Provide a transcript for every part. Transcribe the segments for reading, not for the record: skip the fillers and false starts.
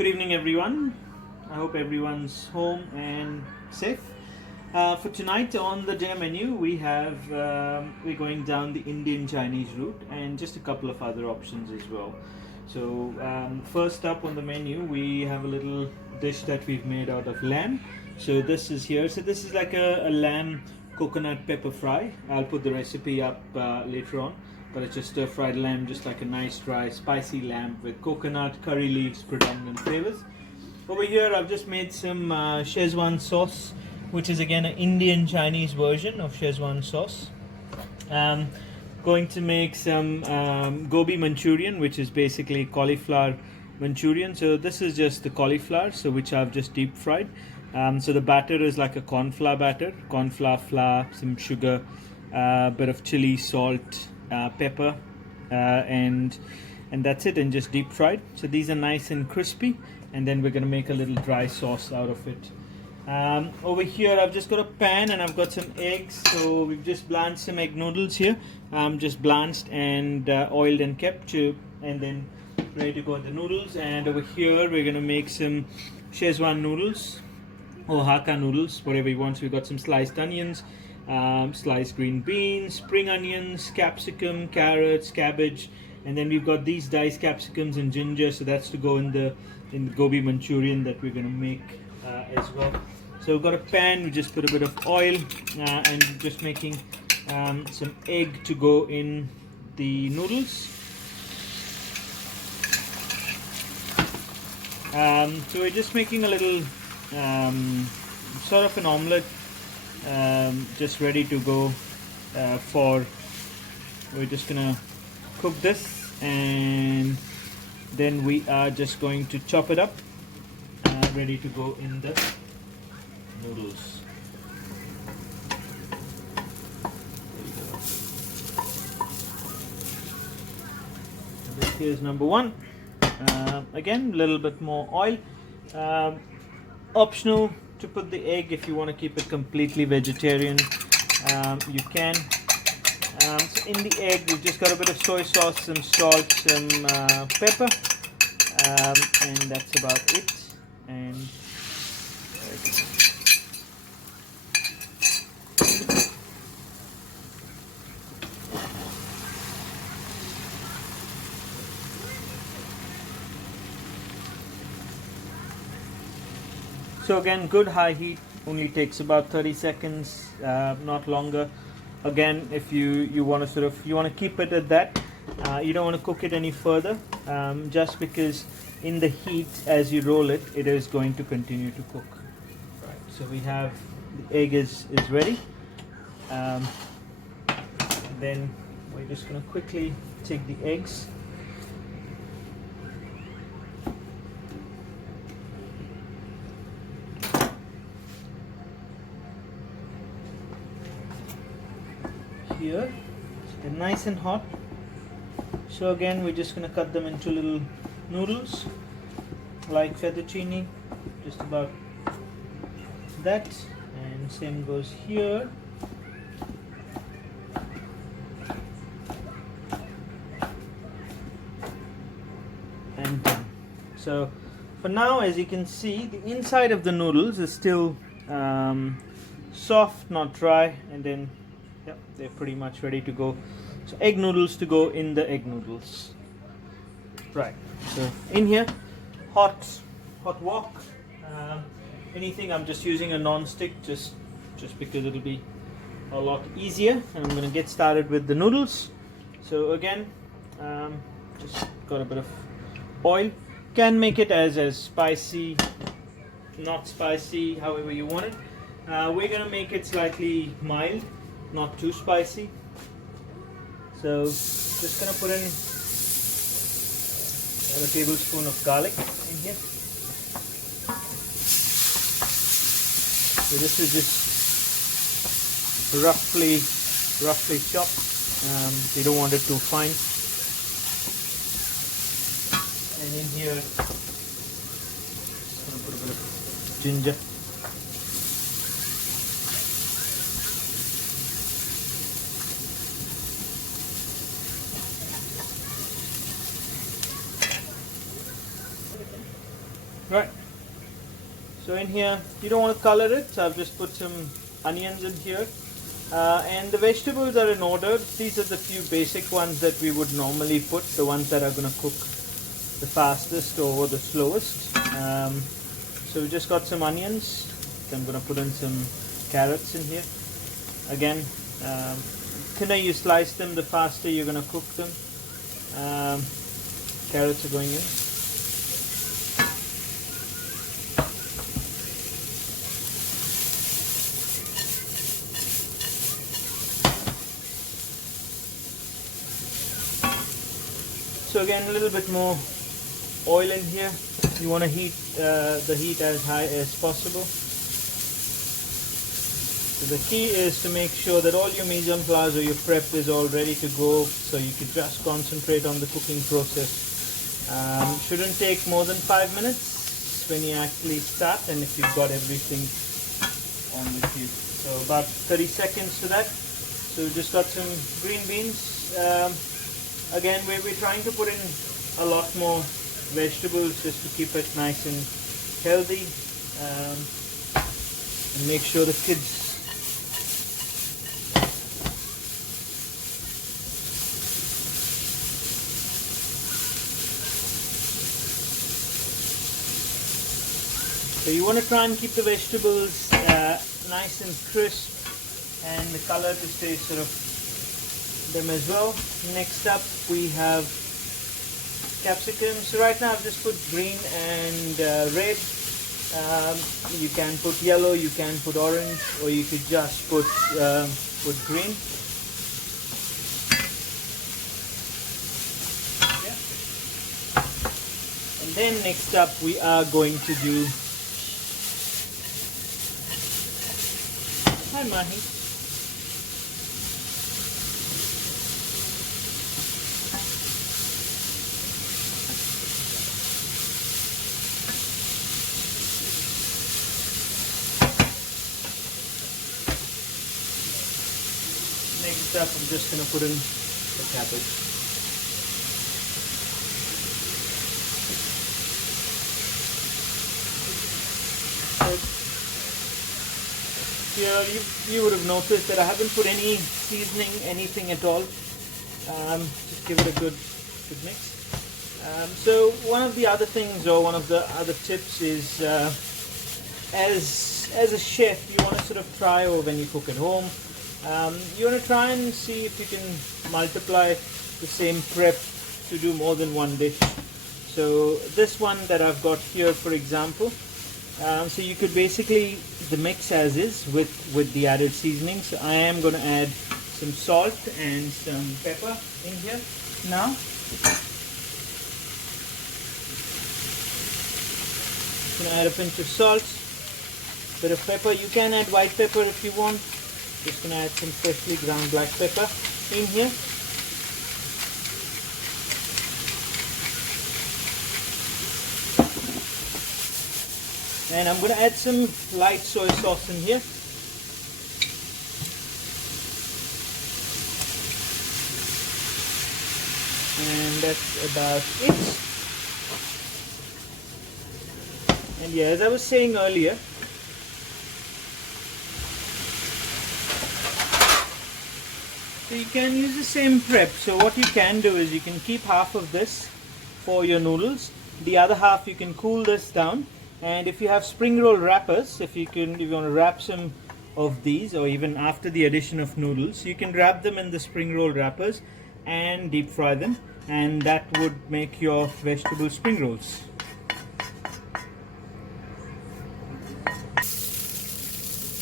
Good evening, everyone. I hope everyone's home and safe. For tonight on the dinner menu, we're going down the Indian Chinese route and just a couple of other options as well. So first up on the menu, we have a little dish that we've made out of lamb. So this is here. So this is like a lamb coconut pepper fry. I'll put the recipe up later on. But it's just stir-fried lamb, just like a nice dry spicy lamb with coconut, curry leaves, predominant flavors. Over here I've just made some Szechuan sauce, which is again an Indian Chinese version of Szechuan sauce. Going to make some gobi Manchurian, which is basically cauliflower Manchurian. So this is just the cauliflower, so which I've just deep fried. So the batter is like a corn flour batter, corn flour, flour, some sugar, a bit of chili, salt, pepper, and that's it, and just deep fried. So these are nice and crispy, and then we're going to make a little dry sauce out of it. Over here I've just got a pan and I've got some eggs. So we've just blanched some egg noodles here, just blanched and oiled and kept to, and then ready to go with the noodles. And over here we're going to make some Szechuan noodles or Hakka noodles, whatever you want. So we've got some sliced onions, sliced green beans, spring onions, capsicum, carrots, cabbage, and then we've got these diced capsicums and ginger. So that's to go in the gobi Manchurian that we're going to make as well. So we've got a pan. We just put a bit of oil and just making some egg to go in the noodles. So we're just making a little sort of an omelette. Just ready to go for. We're just gonna cook this, and then we are just going to chop it up, ready to go in the noodles. This here's number one. Again, a little bit more oil. Optional to put the egg. If you want to keep it completely vegetarian, you can. So in the egg we've just got a bit of soy sauce, some salt, some pepper, and that's about it. And so again, good high heat, only takes about 30 seconds, not longer. Again, if you want to you want to keep it at that, you don't want to cook it any further, just because in the heat as you roll it, it is going to continue to cook. Right. So we have the egg is ready. Then we're just going to quickly take the eggs. Here, they're nice and hot. So again, we're just going to cut them into little noodles like fettuccine, just about that, and same goes here. And done. So for now, as you can see, the inside of the noodles is still soft, not dry, and then yep, they're pretty much ready to go. So egg noodles to go in the egg noodles. Right. So in here, hot wok. Anything. I'm just using a non-stick, just because it'll be a lot easier. And I'm going to get started with the noodles. So again, just got a bit of oil. Can make it as spicy, not spicy, however you want it. We're going to make it slightly mild, not too spicy. So just gonna put in a tablespoon of garlic in here. So this is just roughly chopped. You don't want it too fine. And in here, just gonna put a bit of ginger. Right. So in here, you don't want to color it, so I've just put some onions in here. And the vegetables are in order. These are the few basic ones that we would normally put, the ones that are going to cook the fastest or the slowest. So we just got some onions. So I'm going to put in some carrots in here. Again, thinner you slice them, the faster you're going to cook them. Carrots are going in. So again, a little bit more oil in here. You want to heat the heat as high as possible. So the key is to make sure that all your mise en place or your prep is all ready to go, so you can just concentrate on the cooking process. Shouldn't take more than 5 minutes when you actually start, and if you've got everything on with you. So about 30 seconds to that. So we've just got some green beans. Again, we're trying to put in a lot more vegetables just to keep it nice and healthy, and make sure the kids so you want to try and keep the vegetables nice and crisp, and the color to stay sort of them as well. Next up we have capsicum. So right now I've just put green and red. You can put yellow, you can put orange, or you could just put green. Yeah. And then next up we are going to do, hi Mahi. Next up, I'm just going to put in the cabbage. So here you would have noticed that I haven't put any seasoning, anything at all. Just give it a good mix. So one of the other things, or one of the other tips is, as a chef, you want to sort of try, or when you cook at home, you want to try and see if you can multiply the same prep to do more than one dish. So this one that I've got here, for example, so you could basically the mix as is with the added seasonings. So I am going to add some salt and some pepper in here now. I'm going to add a pinch of salt, bit of pepper. You can add white pepper if you want. Just going to add some freshly ground black pepper in here. And I'm going to add some light soy sauce in here. And that's about it. And yeah, as I was saying earlier, so you can use the same prep. So what you can do is you can keep half of this for your noodles. The other half you can cool this down. And if you have spring roll wrappers, if you want to wrap some of these, or even after the addition of noodles, you can wrap them in the spring roll wrappers and deep fry them, and that would make your vegetable spring rolls.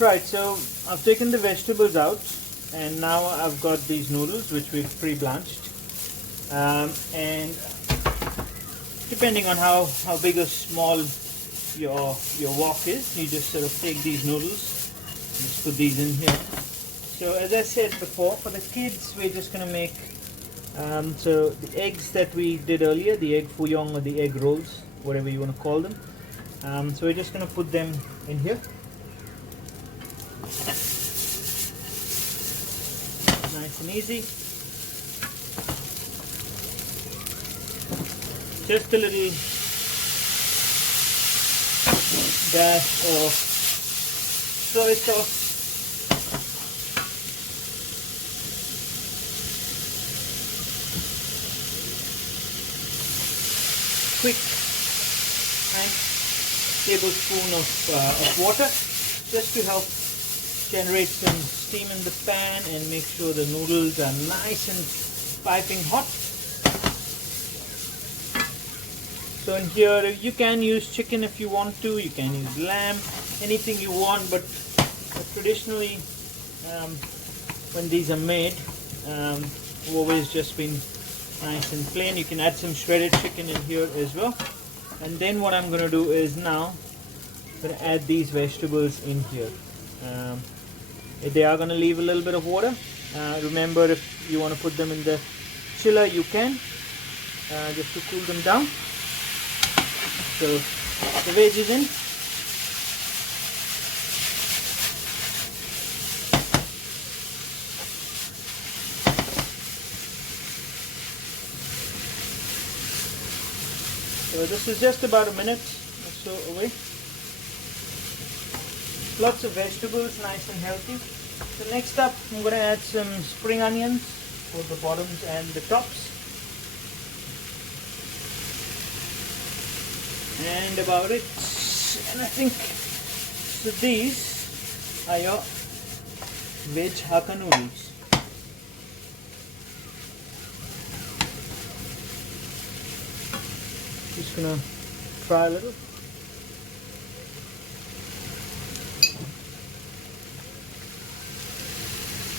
Right, so I've taken the vegetables out, and now I've got these noodles which we've pre-blanched, and depending on how big or small your wok is, you just sort of take these noodles and just put these in here. So as I said before, for the kids we're just going to make so the eggs that we did earlier, the egg fouillon or the egg rolls, whatever you want to call them. So we're just going to put them in here. Nice and easy. Just a little dash of soy sauce. Quick tablespoon of water, just to help generate some steam in the pan and make sure the noodles are nice and piping hot. So in here you can use chicken if you want to, you can use lamb, anything you want, but traditionally when these are made, we've always just been nice and plain. You can add some shredded chicken in here as well. And then what I'm going to do is now I'm going to add these vegetables in here. They are going to leave a little bit of water. Remember, if you want to put them in the chiller, you can, just to cool them down. So the veg is in. So this is just about a minute or so away. Lots of vegetables, nice and healthy. So next up, I'm going to add some spring onions for the bottoms and the tops. And about it. And I think so. These are your veg Hakka noodles. Just gonna try a little.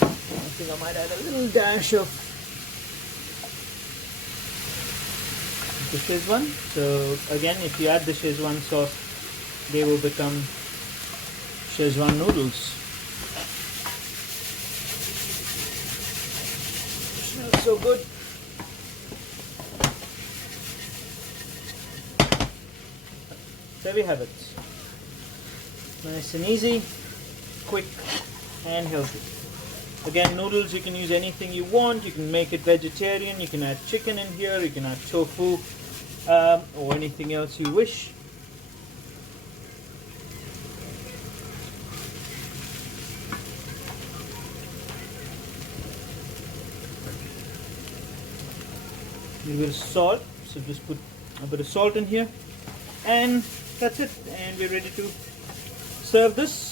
I think I might add a little dash of the Szechuan. So again, if you add the Szechuan sauce, they will become Szechuan noodles. Smells so good. There we have it. Nice and easy, quick and healthy. Again, noodles, you can use anything you want. You can make it vegetarian, you can add chicken in here, you can add tofu, or anything else you wish. A little bit of salt, so just put a bit of salt in here, and that's it, and we're ready to serve this.